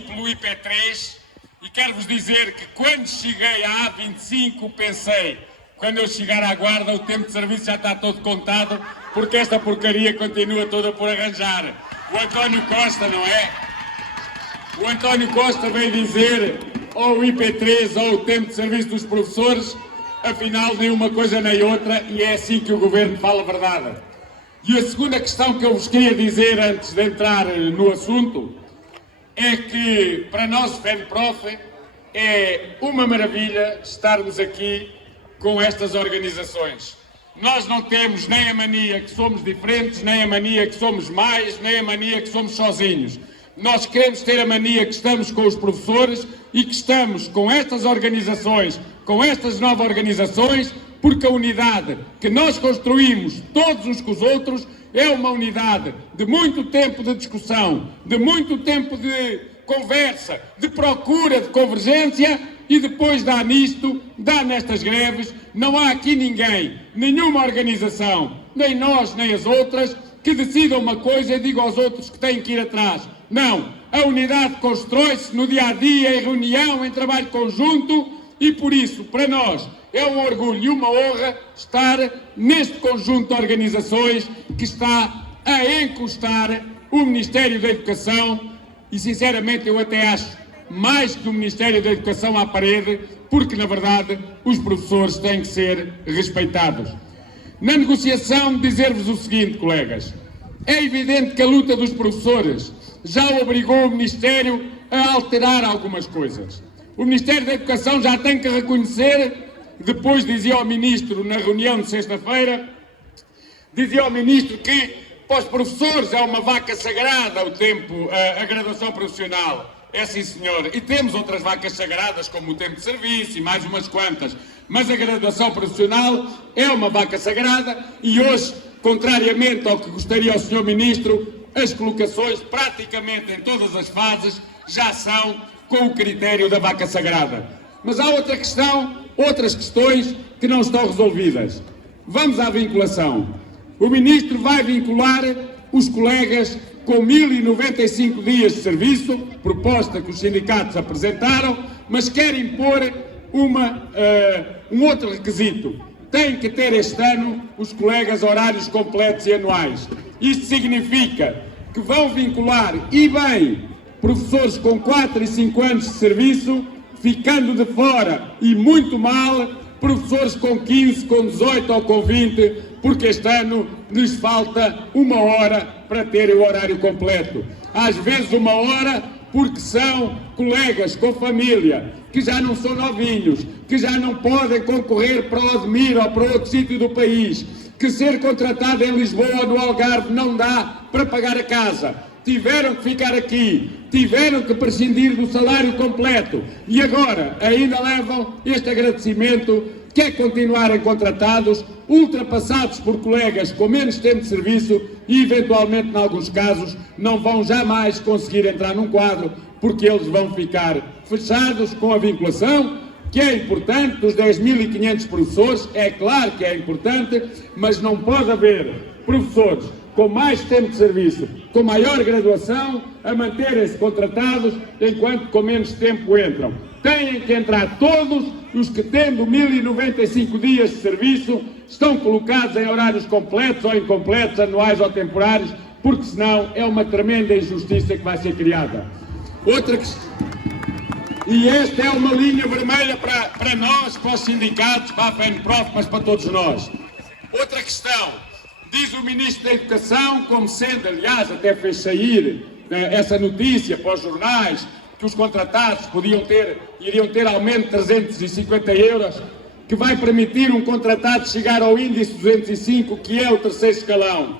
pelo IP3 e quero-vos dizer que quando cheguei à A25 pensei, quando eu chegar à Guarda o tempo de serviço já está todo contado porque esta porcaria continua toda por arranjar. O António Costa, não é? O António Costa veio dizer ou o IP3 ou o tempo de serviço dos professores, afinal nem uma coisa nem outra, e é assim que o Governo fala a verdade. E a segunda questão que eu vos queria dizer antes de entrar no assunto é que para nós, FENPROF, é uma maravilha estarmos aqui com estas organizações. Nós não temos nem a mania que somos diferentes, nem a mania que somos mais, nem a mania que somos sozinhos. Nós queremos ter a mania que estamos com os professores e que estamos com estas organizações, com estas novas organizações, porque a unidade que nós construímos todos uns com os outros é uma unidade de muito tempo de discussão, de muito tempo de conversa, de procura de convergência e depois dá nisto, dá nestas greves. Não há aqui ninguém, nenhuma organização, nem nós nem as outras, que decidam uma coisa e digam aos outros que têm que ir atrás. Não, a unidade constrói-se no dia-a-dia, em reunião, em trabalho conjunto e por isso, para nós, é um orgulho e uma honra estar neste conjunto de organizações que está a encostar o Ministério da Educação e, sinceramente, eu até acho mais que o Ministério da Educação à parede, porque, na verdade, os professores têm que ser respeitados. Na negociação, dizer-vos o seguinte, colegas, é evidente que a luta dos professores já obrigou o Ministério a alterar algumas coisas. O Ministério da Educação já tem que reconhecer, depois dizia ao Ministro na reunião de sexta-feira, dizia ao Ministro que para os professores é uma vaca sagrada o tempo, a graduação profissional. É sim, senhor. E temos outras vacas sagradas, como o tempo de serviço e mais umas quantas. Mas a graduação profissional é uma vaca sagrada e hoje, contrariamente ao que gostaria o Sr. Ministro, as colocações, praticamente em todas as fases, já são com o critério da vaca sagrada. Mas há outra questão, outras questões que não estão resolvidas. Vamos à vinculação. O Ministro vai vincular os colegas com 1095 dias de serviço, proposta que os sindicatos apresentaram, mas quer impor um outro requisito. Tem que ter este ano os colegas horários completos e anuais. Isto significa que vão vincular, e bem, professores com 4 e 5 anos de serviço, ficando de fora, e muito mal, professores com 15, com 18 ou com 20, porque este ano lhes falta 1 hora para terem o horário completo. Às vezes 1 hora porque são colegas com família, que já não são novinhos, que já não podem concorrer para o Odmira ou para outro sítio do país, que ser contratado em Lisboa ou no Algarve não dá para pagar a casa. Tiveram que ficar aqui, tiveram que prescindir do salário completo e agora ainda levam este agradecimento, que é continuarem contratados, ultrapassados por colegas com menos tempo de serviço e, eventualmente, em alguns casos, não vão jamais conseguir entrar num quadro porque eles vão ficar fechados com a vinculação, que é importante, dos 10.500 professores, é claro que é importante, mas não pode haver professores com mais tempo de serviço, com maior graduação, a manterem-se contratados, enquanto com menos tempo entram. Têm que entrar todos os que, tendo 1095 dias de serviço, estão colocados em horários completos ou incompletos, anuais ou temporários, porque senão é uma tremenda injustiça que vai ser criada. Outra questão, e esta é uma linha vermelha para nós, para os sindicatos, para a FENPROF, mas para todos nós. Outra questão, diz o Ministro da Educação, como sendo, aliás, até fez sair essa notícia para os jornais, que os contratados iriam ter aumento de 350 euros, que vai permitir um contratado chegar ao índice 205, que é o terceiro escalão.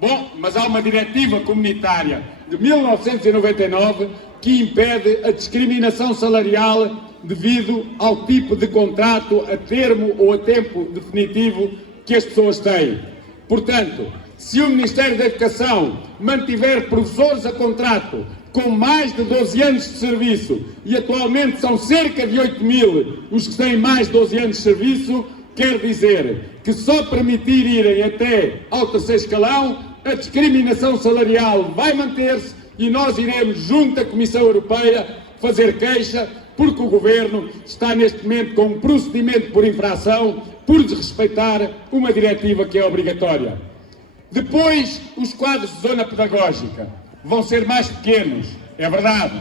Bom, mas há uma diretiva comunitária de 1999 que impede a discriminação salarial devido ao tipo de contrato a termo ou a tempo definitivo que as pessoas têm. Portanto, se o Ministério da Educação mantiver professores a contrato com mais de 12 anos de serviço, e atualmente são cerca de 8.000 os que têm mais de 12 anos de serviço, quer dizer que só permitir irem até ao terceiro escalão, a discriminação salarial vai manter-se e nós iremos, junto à Comissão Europeia, fazer queixa porque o Governo está neste momento com um procedimento por infração por desrespeitar uma diretiva que é obrigatória. Depois, os quadros de zona pedagógica vão ser mais pequenos, é verdade.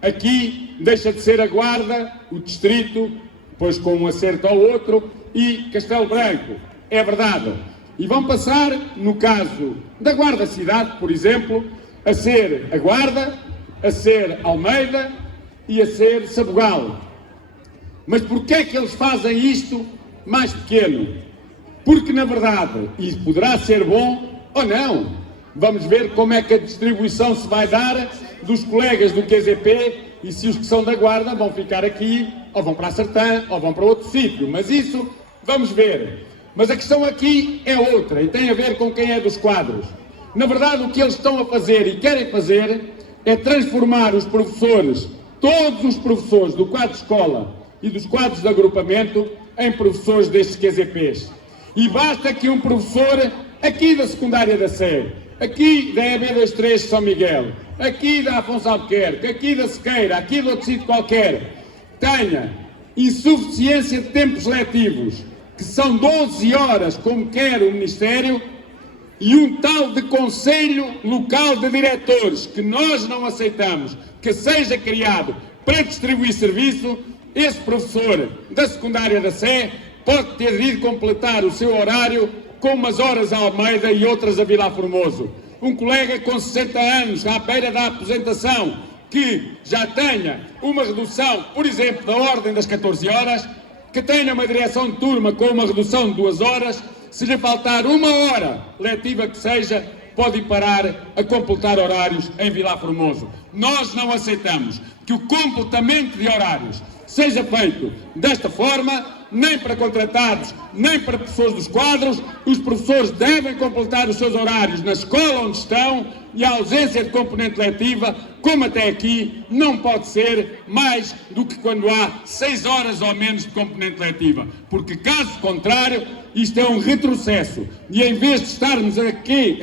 Aqui deixa de ser a Guarda, o Distrito, depois com um acerto ao outro, e Castelo Branco, é verdade. E vão passar, no caso da Guarda Cidade, por exemplo, a ser a Guarda, a ser Almeida e a ser Sabugal. Mas porquê é que eles fazem isto mais pequeno? Porque, na verdade, isso poderá ser bom ou não. Vamos ver como é que a distribuição se vai dar dos colegas do QZP e se os que são da Guarda vão ficar aqui, ou vão para a Sertã, ou vão para outro sítio. Mas isso, vamos ver. Mas a questão aqui é outra, e tem a ver com quem é dos quadros. Na verdade, o que eles estão a fazer e querem fazer é transformar os professores, todos os professores do quadro de escola e dos quadros de agrupamento, em professores destes QZPs. E basta que um professor aqui da secundária da Sé, aqui da EB23 São Miguel, aqui da Afonso Albuquerque, aqui da Sequeira, aqui de outro sítio qualquer, tenha insuficiência de tempos letivos, que são 12 horas, como quer o Ministério, e um tal de Conselho Local de Diretores, que nós não aceitamos, que seja criado para distribuir serviço, esse professor da secundária da Sé pode ter ido completar o seu horário com umas horas a Almeida e outras a Vilar Formoso. Um colega com 60 anos, à beira da aposentação, que já tenha uma redução, por exemplo, da ordem das 14 horas, que tenha uma direção de turma com uma redução de 2 horas, se lhe faltar 1 hora letiva que seja, pode ir parar a completar horários em Vilar Formoso. Nós não aceitamos que o completamento de horários seja feito desta forma, nem para contratados, nem para pessoas dos quadros. Os professores devem completar os seus horários na escola onde estão, e a ausência de componente letiva, como até aqui, não pode ser mais do que quando há 6 horas ou menos de componente letiva, porque caso contrário, isto é um retrocesso, e em vez de estarmos aqui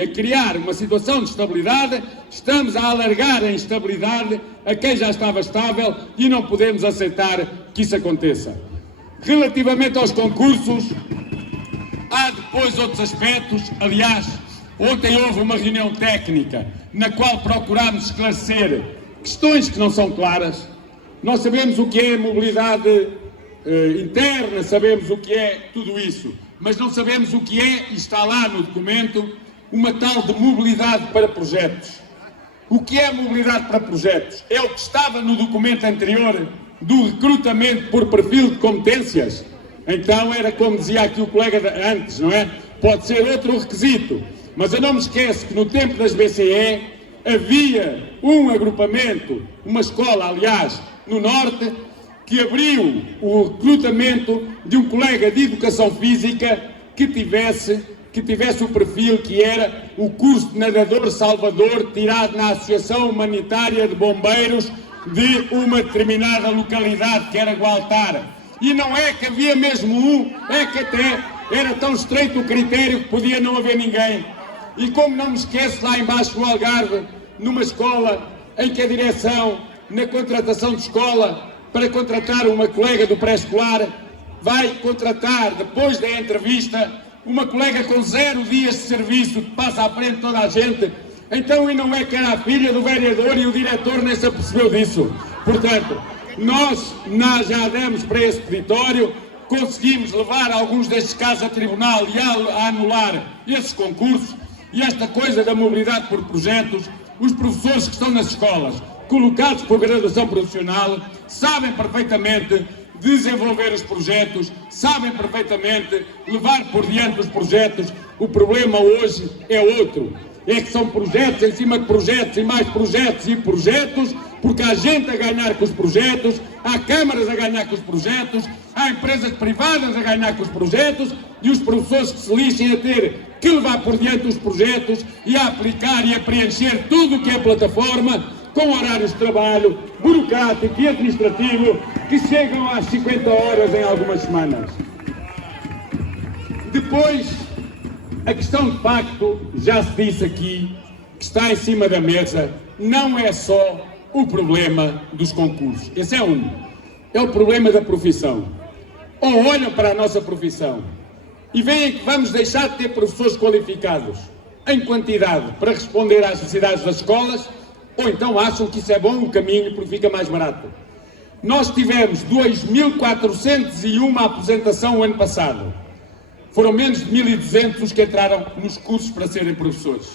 a criar uma situação de estabilidade, estamos a alargar a instabilidade a quem já estava estável, e não podemos aceitar que isso aconteça. Relativamente aos concursos, há depois outros aspectos. Aliás, ontem houve uma reunião técnica na qual procurámos esclarecer questões que não são claras. Nós sabemos o que é mobilidade interna, sabemos o que é tudo isso, mas não sabemos o que é, e está lá no documento, uma tal de mobilidade para projetos. O que é mobilidade para projetos? É o que estava no documento anterior do recrutamento por perfil de competências. Então era como dizia aqui o colega antes, não é? Pode ser outro requisito, mas eu não me esqueço que no tempo das BCE havia um agrupamento, uma escola, aliás, no Norte, que abriu o recrutamento de um colega de Educação Física que tivesse o perfil que era o curso de nadador Salvador, tirado na Associação Humanitária de Bombeiros de uma determinada localidade, que era Gualtar. E não é que havia mesmo um, é que até era tão estreito o critério que podia não haver ninguém. E como não me esqueço, lá embaixo no Algarve, numa escola em que a direção, na contratação de escola, para contratar uma colega do pré-escolar, vai contratar, depois da entrevista, uma colega com 0 dias de serviço, que passa à frente de toda a gente. Então, e não é que era a filha do vereador e o diretor nem se apercebeu disso. Portanto, nós já demos para esse peditório, conseguimos levar alguns destes casos a tribunal e a anular esses concursos. E esta coisa da mobilidade por projetos, os professores que estão nas escolas, colocados por graduação profissional, sabem perfeitamente desenvolver os projetos, sabem perfeitamente levar por diante os projetos. O problema hoje é outro. É que são projetos em cima de projetos e mais projetos e projetos, porque há gente a ganhar com os projetos, há câmaras a ganhar com os projetos, há empresas privadas a ganhar com os projetos, e os professores que se lixem a ter que levar por diante os projetos e a aplicar e a preencher tudo o que é plataforma, com horários de trabalho burocrático e administrativo que chegam às 50 horas em algumas semanas. Depois, a questão de facto, já se disse aqui, que está em cima da mesa não é só o problema dos concursos. Esse é um. É o problema da profissão. Ou olham para a nossa profissão e veem que vamos deixar de ter professores qualificados em quantidade para responder às necessidades das escolas, ou então acham que isso é bom o caminho porque fica mais barato. Nós tivemos 2.401 aposentação o ano passado. Foram menos de 1.200 os que entraram nos cursos para serem professores.